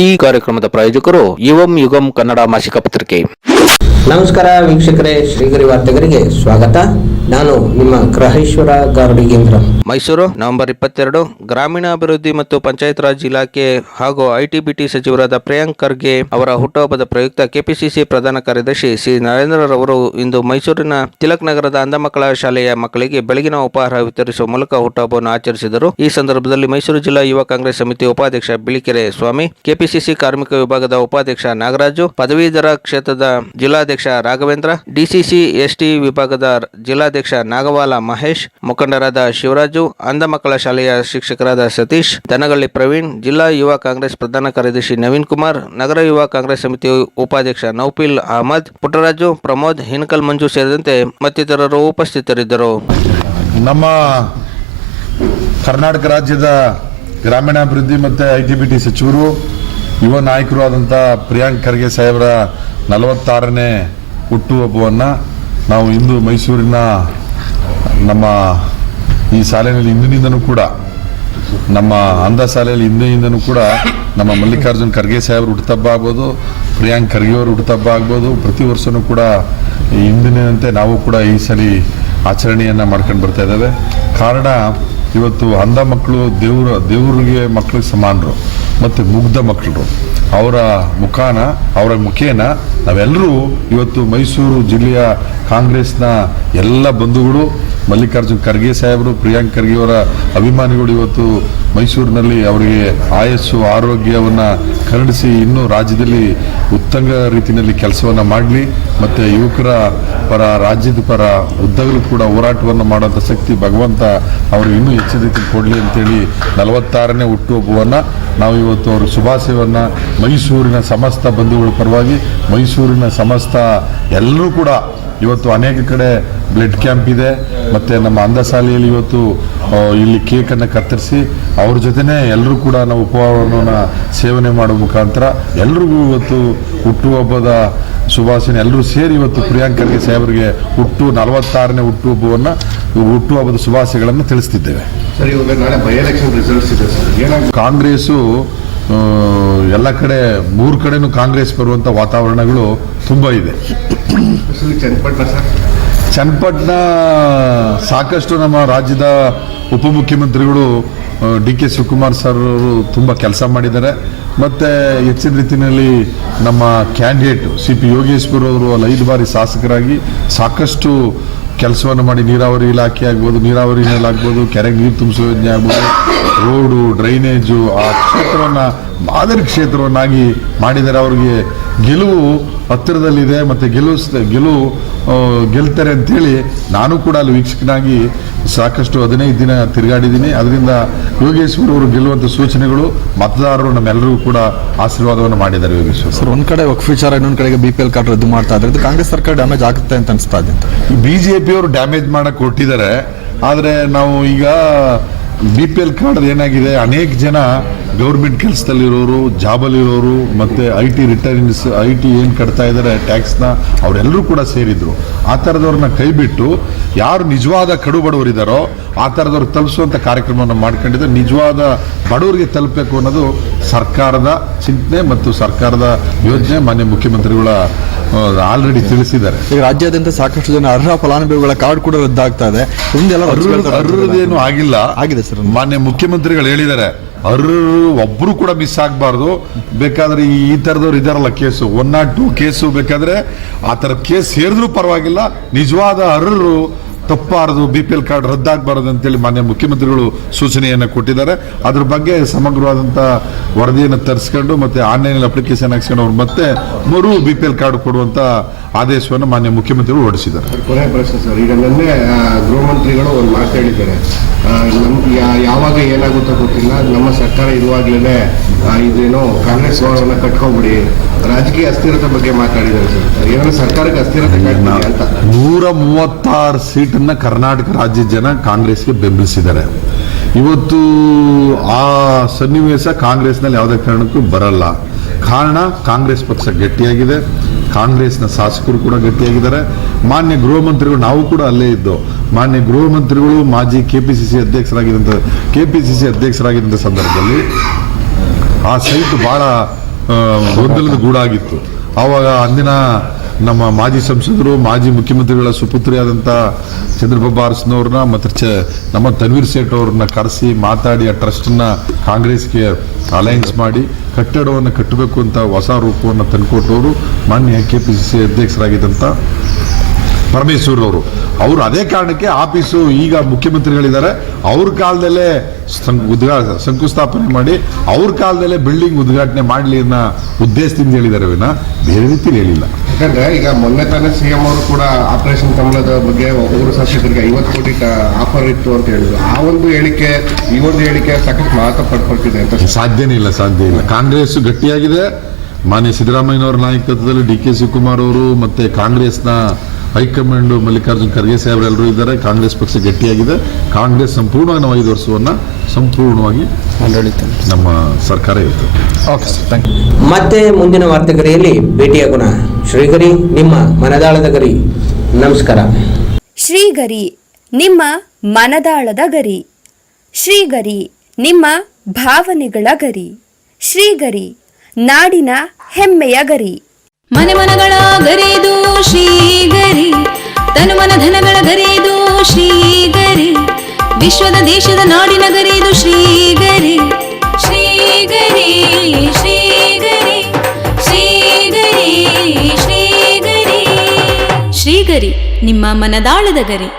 ಈ ಕಾರ್ಯಕ್ರಮದ ಪ್ರಾಯೋಜಕರು ಯುವಂ ಯುಗಂ ಕನ್ನಡ ಮಾಸಿಕ ಪತ್ರಿಕೆ. ನಮಸ್ಕಾರ ವೀಕ್ಷಕರೇ, ಶ್ರೀಗರಿ ವಾರ್ತೆಗರಿಗೆ ಸ್ವಾಗತ. ನಾನು ನಿಮ್ಮ ಗ್ರಹೇಶ್ವರ ಗಾರ್ಡಿಗೇಂದ್ರ. ಮೈಸೂರು ನವೆಂಬರ್ 22. ಗ್ರಾಮೀಣಾಭಿವೃದ್ಧಿ ಮತ್ತು ಪಂಚಾಯತ್ ರಾಜ್ ಇಲಾಖೆ ಹಾಗೂ ಐಟಿ-ಬಿಟಿ ಸಚಿವರಾದ ಪ್ರಿಯಾಂಕ್ ಖರ್ಗೆ ಅವರ ಹುಟ್ಟುಹಬ್ಬದ ಪ್ರಯುಕ್ತ ಕೆಪಿಸಿಸಿ ಪ್ರಧಾನ ಕಾರ್ಯದರ್ಶಿ ಸಿ ನರೇಂದ್ರರವರು ಇಂದು ಮೈಸೂರಿನ ತಿಲಕ್ ನಗರದ ಅಂಧ ಮಕ್ಕಳ ಶಾಲೆಯ ಮಕ್ಕಳಿಗೆ ಬೆಳಗಿನ ಉಪಹಾರ ವಿತರಿಸುವ ಮೂಲಕ ಹುಟ್ಟುಹಬ್ಬವನ್ನು ಆಚರಿಸಿದರು. ಈ ಸಂದರ್ಭದಲ್ಲಿ ಮೈಸೂರು ಜಿಲ್ಲಾ ಯುವ ಕಾಂಗ್ರೆಸ್ ಸಮಿತಿ ಉಪಾಧ್ಯಕ್ಷ ಬಿಳಿಕೆರೆ ಸ್ವಾಮಿ, ಕೆಪಿಸಿಸಿ ಕಾರ್ಮಿಕ ವಿಭಾಗದ ಉಪಾಧ್ಯಕ್ಷ ನಾಗರಾಜು, ಪದವೀಧರ ಕ್ಷೇತ್ರದ ಜಿಲ್ಲಾಧ್ಯಕ್ಷ ರಾಘವೇಂದ್ರ, ಡಿಸಿಸಿ ಎಸ್ಟಿ ವಿಭಾಗದ ಜಿಲ್ಲಾಧ್ಯಕ್ಷ ನಾಗವಾಲ ಮಹೇಶ್, ಮುಖಂಡರಾದ ಶಿವರಾಜು, ಅಂಧ ಮಕ್ಕಳ ಶಾಲೆಯ ಶಿಕ್ಷಕರಾದ ಸತೀಶ್, ದನಗಳ್ಳಿ ಪ್ರವೀಣ್, ಜಿಲ್ಲಾ ಯುವ ಕಾಂಗ್ರೆಸ್ ಪ್ರಧಾನ ಕಾರ್ಯದರ್ಶಿ ನವೀನ್ ಕುಮಾರ್, ನಗರ ಯುವ ಕಾಂಗ್ರೆಸ್ ಸಮಿತಿ ಉಪಾಧ್ಯಕ್ಷ ನೌಫಿಲ್ ಅಹಮದ್, ಪುಟ್ಟರಾಜು, ಪ್ರಮೋದ್, ಹಿನಕಲ್ ಮಂಜು ಸೇರಿದಂತೆ ಮತ್ತಿತರರು ಉಪಸ್ಥಿತರಿದ್ದರು. ನಮ್ಮ ಕರ್ನಾಟಕ ರಾಜ್ಯದ ಗ್ರಾಮೀಣಾಭಿವೃದ್ಧಿ ಮತ್ತು ಐಟಿ-ಬಿಟಿ ಸಚಿವರು, ಯುವ ನಾಯಕರು ಆದಂಥ ಪ್ರಿಯಾಂಕ್ ಖರ್ಗೆ ಸಾಹೇಬರ 46ನೇ ಹುಟ್ಟುಹಬ್ಬವನ್ನು ನಾವು ಇಂದು ಮೈಸೂರಿನ ನಮ್ಮ ಈ ಶಾಲೆಯಲ್ಲಿ ಇಂದಿನಿಂದನೂ ಕೂಡ, ನಮ್ಮ ಅಂಧ ಶಾಲೆಯಲ್ಲಿ ಇಂದಿನಿಂದನೂ ಕೂಡ ನಮ್ಮ ಮಲ್ಲಿಕಾರ್ಜುನ್ ಖರ್ಗೆ ಸಾಹೇಬ್ರ ಹುಟ್ಟುಹಬ್ಬ ಆಗ್ಬೋದು, ಪ್ರಿಯಾಂಕ್ ಖರ್ಗೆ ಅವರು ಹುಟ್ಟುಹಬ್ಬ ಆಗ್ಬೋದು, ಪ್ರತಿ ವರ್ಷವೂ ಕೂಡ ಇಂದಿನಂತೆ ನಾವು ಕೂಡ ಈ ಸಲ ಆಚರಣೆಯನ್ನು ಮಾಡ್ಕೊಂಡು ಬರ್ತಾ ಇದ್ದೇವೆ. ಕಾರಣ ಇವತ್ತು ಅಂಧ ಮಕ್ಕಳು ದೇವರಿಗೆ ಮಕ್ಕಳಿಗೆ ಸಮಾನರು ಮತ್ತು ಮುಗ್ಧ ಮಕ್ಕಳು, ಅವರ ಮುಖೇನ ನಾವೆಲ್ಲರೂ ಇವತ್ತು ಮೈಸೂರು ಜಿಲ್ಲೆಯ ಕಾಂಗ್ರೆಸ್ನ ಎಲ್ಲ ಬಂಧುಗಳು, ಮಲ್ಲಿಕಾರ್ಜುನ್ ಖರ್ಗೆ ಸಾಹೇಬರು, ಪ್ರಿಯಾಂಕ್ ಖರ್ಗೆ ಅವರ ಅಭಿಮಾನಿಗಳು ಇವತ್ತು ಮೈಸೂರಿನಲ್ಲಿ ಅವರಿಗೆ ಆಯಸ್ಸು ಆರೋಗ್ಯವನ್ನು ಕರುಣಿಸಿ ಇನ್ನೂ ರಾಜ್ಯದಲ್ಲಿ ಉತ್ತಮ ರೀತಿಯಲ್ಲಿ ಕೆಲಸವನ್ನು ಮಾಡಲಿ ಮತ್ತು ಯುವಕರ ಪರ, ರಾಜ್ಯದ ಪರ ಉದ್ದಗಲೂ ಕೂಡ ಹೋರಾಟವನ್ನು ಮಾಡುವಂಥ ಶಕ್ತಿ ಭಗವಂತ ಅವ್ರಿಗೆ ಇನ್ನೂ ಹೆಚ್ಚಿನ ರೀತಿಯಲ್ಲಿ ಕೊಡಲಿ ಅಂತೇಳಿ 46ನೇ ಹುಟ್ಟುಹಬ್ಬವನ್ನು ನಾವು ಇವತ್ತು ಅವ್ರಿಗೆ ಶುಭಾಶಯವನ್ನು ಮೈಸೂರಿನ ಸಮಸ್ತ ಬಂಧುಗಳ ಪರವಾಗಿ, ಮೈಸೂರಿನ ಸಮಸ್ತ ಎಲ್ಲರೂ ಕೂಡ ಇವತ್ತು ಅನೇಕ ಕಡೆ ಬ್ಲಡ್ ಕ್ಯಾಂಪ್ ಇದೆ ಮತ್ತು ನಮ್ಮ ಅಂಧ ಶಾಲೆಯಲ್ಲಿ ಇವತ್ತು ಇಲ್ಲಿ ಕೇಕನ್ನು ಕತ್ತರಿಸಿ ಅವ್ರ ಜೊತೆನೇ ಎಲ್ಲರೂ ಕೂಡ ನಾವು ಉಪಹಾರವನ್ನು ಸೇವನೆ ಮಾಡೋ ಮುಖಾಂತರ ಎಲ್ರಿಗೂ ಇವತ್ತು ಹುಟ್ಟುಹಬ್ಬದ ಶುಭಾಶಯ ಎಲ್ಲರೂ ಸೇರಿ ಇವತ್ತು ಪ್ರಿಯಾಂಕ್ ಖರ್ಗೆ ಸಾಹೇಬರಿಗೆ 46ನೇ ಹುಟ್ಟುಹಬ್ಬದ ಶುಭಾಶಯಗಳನ್ನು ತಿಳಿಸ್ತಿದ್ದೇವೆ. ಸರ್, ಇವಾಗ ನಾಳೆ ಬೈ ಎಲೆಕ್ಷನ್ ರಿಸಲ್ಟ್ಸ್ ಇದೆ ಸರ್, ಏನಾಗುತ್ತೆ? ಕಾಂಗ್ರೆಸ್ಸು ಎಲ್ಲ ಕಡೆ 3 ಕಡೆನೂ ಕಾಂಗ್ರೆಸ್ ಬರುವಂಥ ವಾತಾವರಣಗಳು ತುಂಬ ಇದೆ. ಚನ್ನಪಟ್ಟಣ ಸಾಕಷ್ಟು ನಮ್ಮ ರಾಜ್ಯದ ಉಪಮುಖ್ಯಮಂತ್ರಿಗಳು ಡಿ.ಕೆ. ಶಿವಕುಮಾರ್ ಸರ್ ಅವರು ತುಂಬ ಕೆಲಸ ಮಾಡಿದ್ದಾರೆ ಮತ್ತು ಹೆಚ್ಚಿನ ರೀತಿಯಲ್ಲಿ ನಮ್ಮ ಕ್ಯಾಂಡಿಡೇಟ್ ಸಿ.ಪಿ. ಯೋಗೇಶ್ವರ್ ಅವರು 5 ಬಾರಿ ಶಾಸಕರಾಗಿ ಸಾಕಷ್ಟು ಕೆಲಸವನ್ನು ಮಾಡಿ ನೀರಾವರಿ ಇಲಾಖೆ ಆಗ್ಬೋದು, ನೀರಾವರಿನಲ್ಲಾಗ್ಬೋದು, ಕೆರೆಗೆ ನೀರು ತುಂಬಿಸೋ ಯೋಜನೆ ಆಗ್ಬೋದು, ರೋಡು, ಡ್ರೈನೇಜು, ಆ ಕ್ಷೇತ್ರವನ್ನು ಮಾದರಿ ಕ್ಷೇತ್ರವನ್ನಾಗಿ ಮಾಡಿದ್ದಾರೆ. ಅವರಿಗೆ ಗೆಲುವು ಹತ್ತಿರದಲ್ಲಿದೆ ಮತ್ತು ಗೆಲ್ತಾರೆ ಅಂತೇಳಿ ನಾನು ಕೂಡ ಅಲ್ಲಿ ವೀಕ್ಷಕನಾಗಿ ಸಾಕಷ್ಟು 15 ದಿನ ತಿರುಗಾಡಿದ್ದೀನಿ. ಅದರಿಂದ ಯೋಗೇಶ್ವರ್ ಅವರು ಗೆಲ್ಲುವಂಥ ಸೂಚನೆಗಳು ಮತದಾರರು ನಮ್ಮೆಲ್ಲರಿಗೂ ಕೂಡ ಆಶೀರ್ವಾದವನ್ನು ಮಾಡಿದ್ದಾರೆ. ಯೋಗೇಶ್ವರ್ ಸರ್, ಒಂದು ಕಡೆ ವಕ್ಫ್ ವಿಚಾರ, ಇನ್ನೊಂದು ಕಡೆಗೆ BPL ಕಾರ್ಡ್ ರದ್ದು ಮಾಡ್ತಾ ಇದ್ದಾರೆ. ಕಾಂಗ್ರೆಸ್ ಸರ್ಕಾರ ಡ್ಯಾಮೇಜ್ ಆಗುತ್ತೆ ಅಂತ ಅನಿಸ್ತಾ ಇದೆ. BJP ಅವರು ಡ್ಯಾಮೇಜ್ ಮಾಡಕ್ಕೆ ಹೊರಟಿದ್ದಾರೆ. ಆದರೆ ನಾವು ಈಗ BPL ಕಾರ್ಡ್ ಏನಾಗಿದೆ, ಅನೇಕ ಜನ ಗೌರ್ಮೆಂಟ್ ಕೆಲಸದಲ್ಲಿರೋರು, ಜಾಬಲ್ಲಿರೋರು ಮತ್ತು ಐಟಿ ಏನು ಕಟ್ತಾ ಇದ್ದಾರೆ ಟ್ಯಾಕ್ಸ್ನ, ಅವರೆಲ್ಲರೂ ಕೂಡ ಸೇರಿದ್ರು. ಆ ಥರದವ್ರನ್ನ ಕೈ ಬಿಟ್ಟು ಯಾರು ನಿಜವಾದ ಕಡು ಬಡವರಿದ್ದಾರೋ ಆ ಥರದವ್ರಿಗೆ ತಲುಪಿಸುವಂಥ ಕಾರ್ಯಕ್ರಮವನ್ನು ಮಾಡ್ಕೊಂಡಿದ್ದಾರೆ. ನಿಜವಾದ ಬಡವರಿಗೆ ತಲುಪಬೇಕು ಅನ್ನೋದು ಸರ್ಕಾರದ ಚಿಂತನೆ ಮತ್ತು ಸರ್ಕಾರದ ಯೋಜನೆ. ಮಾನ್ಯ ಮುಖ್ಯಮಂತ್ರಿಗಳ ಆಲ್ರೆಡಿ ತಿಳಿಸಿದ್ದಾರೆ. ಈಗ ರಾಜ್ಯಾದ್ಯಂತ ಸಾಕಷ್ಟು ಜನ ಅರ್ಹ ಫಲಾನುಭವಿಗಳ ಕಾರ್ಡ್ ಕೂಡ ರದ್ದಾಗ್ತಾ ಇದೆ. ಅರ್ಹದೇನು ಆಗಿಲ್ಲ, ಆಗಿದೆ ಸರ್. ಮಾನ್ಯ ಮುಖ್ಯಮಂತ್ರಿಗಳು ಹೇಳಿದ್ದಾರೆ, ಅರ್ಹರು ಒಬ್ರು ಕೂಡ ಮಿಸ್ ಆಗಬಾರ್ದು. ಬೇಕಾದ್ರೆ ಈ ಥರದವ್ರು ಇದಾರಲ್ಲ ಕೇಸು 102 ಕೇಸು, ಬೇಕಾದ್ರೆ ಆ ಥರದ ಕೇಸ್ ಸೇರಿದ್ರೂ ಪರವಾಗಿಲ್ಲ, ನಿಜವಾದ ಅರ್ಹರು ತಪ್ಪಾರದು, BPL ಕಾರ್ಡ್ ರದ್ದಾಗಬಾರದು ಅಂತೇಳಿ ಮಾನ್ಯ ಮುಖ್ಯಮಂತ್ರಿಗಳು ಸೂಚನೆಯನ್ನು ಕೊಟ್ಟಿದ್ದಾರೆ. ಅದ್ರ ಬಗ್ಗೆ ಸಮಗ್ರವಾದಂಥ ವರದಿಯನ್ನು ತರಿಸ್ಕೊಂಡು ಮತ್ತು ಆನ್ಲೈನಲ್ಲಿ ಅಪ್ಲಿಕೇಶನ್ ಹಾಕ್ಸ್ಕೊಂಡು ಅವ್ರು ಮತ್ತೆ ಮರು BPL ಕಾರ್ಡ್ ಕೊಡುವಂಥ ಆದೇಶವನ್ನು ಮಾನ್ಯ ಮುಖ್ಯಮಂತ್ರಿಗಳು ಹೊರಡಿಸಿದ್ದಾರೆ. ಕೊನೆಯ ಪ್ರಶ್ನೆ ಸರ್, ಈಗ ನಿನ್ನೆ ಗೃಹ ಮಂತ್ರಿಗಳು ಒಂದು ಮಾತು ಹೇಳಿದ್ದಾರೆ, ಯಾವಾಗ ಏನಾಗುತ್ತೋ ಗೊತ್ತಿಲ್ಲ, ನಮ್ಮ ಸರ್ಕಾರ ಇರುವಾಗಲೇ ಇದೇನೋ ಕಾಂಗ್ರೆಸ್ ಭವನವನ್ನು ಕಟ್ಕೊಂಡ್ಬಿಡಿ, ರಾಜಕೀಯ ಅಸ್ಥಿರತೆ ಬಗ್ಗೆ ಮಾತಾಡಿದ್ದಾರೆ ಸರ್. ಏನಾದ್ರು ಸರ್ಕಾರಕ್ಕೆ ಅಸ್ಥಿರತೆ ಅಂತ 136 ಸೀಟನ್ನು ಕರ್ನಾಟಕ ರಾಜ್ಯದ ಜನ ಕಾಂಗ್ರೆಸ್ಗೆ ಬೆಂಬಲಿಸಿದ್ದಾರೆ. ಇವತ್ತು ಆ ಸನ್ನಿವೇಶ ಕಾಂಗ್ರೆಸ್ನಲ್ಲಿ ಯಾವುದೇ ಕಾರಣಕ್ಕೂ ಬರಲ್ಲ. ಕಾರಣ ಕಾಂಗ್ರೆಸ್ ಪಕ್ಷ ಗಟ್ಟಿಯಾಗಿದೆ, ಕಾಂಗ್ರೆಸ್ನ ಶಾಸಕರು ಕೂಡ ಗಟ್ಟಿಯಾಗಿದ್ದಾರೆ. ಮಾನ್ಯ ಗೃಹ ಮಂತ್ರಿಗಳು, ನಾವು ಕೂಡ ಅಲ್ಲೇ ಇದ್ದು, ಮಾನ್ಯ ಗೃಹ ಮಂತ್ರಿಗಳು ಮಾಜಿ ಕೆಪಿಸಿಸಿ ಅಧ್ಯಕ್ಷರಾಗಿದ್ದಂಥ ಸಂದರ್ಭದಲ್ಲಿ ಆ ಸೈಟ್ ಭಾಳ ಗೊಂದಲದ ಗೂಡಾಗಿತ್ತು. ಆವಾಗ ಅಂದಿನ ನಮ್ಮ ಮಾಜಿ ಸಂಸದರು, ಮಾಜಿ ಮುಖ್ಯಮಂತ್ರಿಗಳ ಸುಪುತ್ರಿಯಾದಂಥ ಚಂದ್ರಬಾಬು ಅರಸನವ್ರನ್ನ ಮತ್ತು ನಮ್ಮ ತನ್ವೀರ್ ಸೇಠ್ ಅವ್ರನ್ನ ಕರೆಸಿ ಮಾತಾಡಿ ಆ ಟ್ರಸ್ಟನ್ನ ಕಾಂಗ್ರೆಸ್ಗೆ ಅಲೈನ್ಸ್ ಮಾಡಿ ಕಟ್ಟಡವನ್ನು ಕಟ್ಟಬೇಕು ಅಂತ ಹೊಸ ರೂಪವನ್ನು ತಂದುಕೊಟ್ಟವರು ಮಾನ್ಯ KPCC ಅಧ್ಯಕ್ಷರಾಗಿದ್ದಂಥ ಪರಮೇಶ್ವರ್ ಅವರು ಅದೇ ಕಾರಣಕ್ಕೆ ಆಫೀಸು ಈಗ ಮುಖ್ಯಮಂತ್ರಿಗಳಿದ್ದಾರೆ, ಅವ್ರ ಕಾಲದಲ್ಲೇ ಶಂಕುಸ್ಥಾಪನೆ ಮಾಡಿ ಅವ್ರ ಕಾಲದಲ್ಲೇ ಬಿಲ್ಡಿಂಗ್ ಉದ್ಘಾಟನೆ ಮಾಡಲಿ ಅನ್ನೋ ಉದ್ದೇಶದಿಂದ ಹೇಳಿದ್ದಾರೆ ವಿನ ಬೇರೆ ರೀತಿಯಲ್ಲಿ ಹೇಳಿಲ್ಲ. ಯಾಕಂದ್ರೆ ಈಗ ಮೊನ್ನೆ ತಾನೇ CM ಅವರು ಕೂಡ ಆಪರೇಷನ್ ಕಮಲದ ಬಗ್ಗೆ ಊರು ಶಾಸಕರಿಗೆ 50 ಕೋಟಿ ಆಫರ್ ಇತ್ತು ಅಂತ ಹೇಳಿದ್ರು. ಆ ಒಂದು ಹೇಳಿಕೆ ಈ ಒಂದು ಹೇಳಿಕೆ ಸಾಕಷ್ಟು ಮಹತ್ವ ಪಡ್ಕೊಳ್ತಿದೆ ಅಂತ. ಸಾಧ್ಯ ಇಲ್ಲ. ಕಾಂಗ್ರೆಸ್ ಗಟ್ಟಿಯಾಗಿದೆ. ಮಾನ್ಯ ಸಿದ್ದರಾಮಯ್ಯನವರ ನಾಯಕತ್ವದಲ್ಲಿ DK ಶಿವಕುಮಾರ್ ಅವರು ಮತ್ತೆ ಕಾಂಗ್ರೆಸ್ನ ಹೈಕಮಾಂಡ್ ಮಲ್ಲಿಕಾರ್ಜುನ್ ಖರ್ಗೆ ಸಾಹೇಬರೆಲ್ಲರೂ ಇದ್ದಾರೆ. ಕಾಂಗ್ರೆಸ್ ಪಕ್ಷ ಗಟ್ಟಿಯಾಗಿದೆ. ಕಾಂಗ್ರೆಸ್ ಸಂಪೂರ್ಣವಾಗಿ ನಾವು 5 ವರ್ಷವನ್ನ ಸಂಪೂರ್ಣವಾಗಿ ಆಡಳಿತ ನಮ್ಮ ಸರ್ಕಾರ ಇರ್ತದೆ. Okay sir, thank you. ಮತ್ತೆ ಮುಂದಿನ ವಾರ್ತೆಗರಿಯಲ್ಲಿ ಭೇಟಿಯಾಗೋಣ. ಶ್ರೀಗರಿ, ನಿಮ್ಮ ಮನದಾಳದ ಗರಿ. ನಮಸ್ಕಾರ. ಶ್ರೀಗರಿ, ನಿಮ್ಮ ಮನದಾಳದ ಗರಿ. ಶ್ರೀಗರಿ, ನಿಮ್ಮ ಭಾವನೆಗಳ ಗರಿ. ಶ್ರೀಗರಿ, ನಾಡಿನ ಹೆಮ್ಮೆಯ ಗರಿ. ಮನೆ ಮನಗಳ ಗರಿದು ಶ್ರೀಗರಿ, ತನು ಮನ ಧನಗಳ ಗರಿದು ಶ್ರೀಗರಿ, ವಿಶ್ವದ ದೇಶದ ನಾಡಿನ ಗರಿದು ಶ್ರೀಗರಿ. ಶ್ರೀಗರಿ ಶ್ರೀಗರಿ ಶ್ರೀಗರಿ ಶ್ರೀಗರಿ ಶ್ರೀಗರಿ, ನಿಮ್ಮ ಮನದಾಳದ ಗರಿ.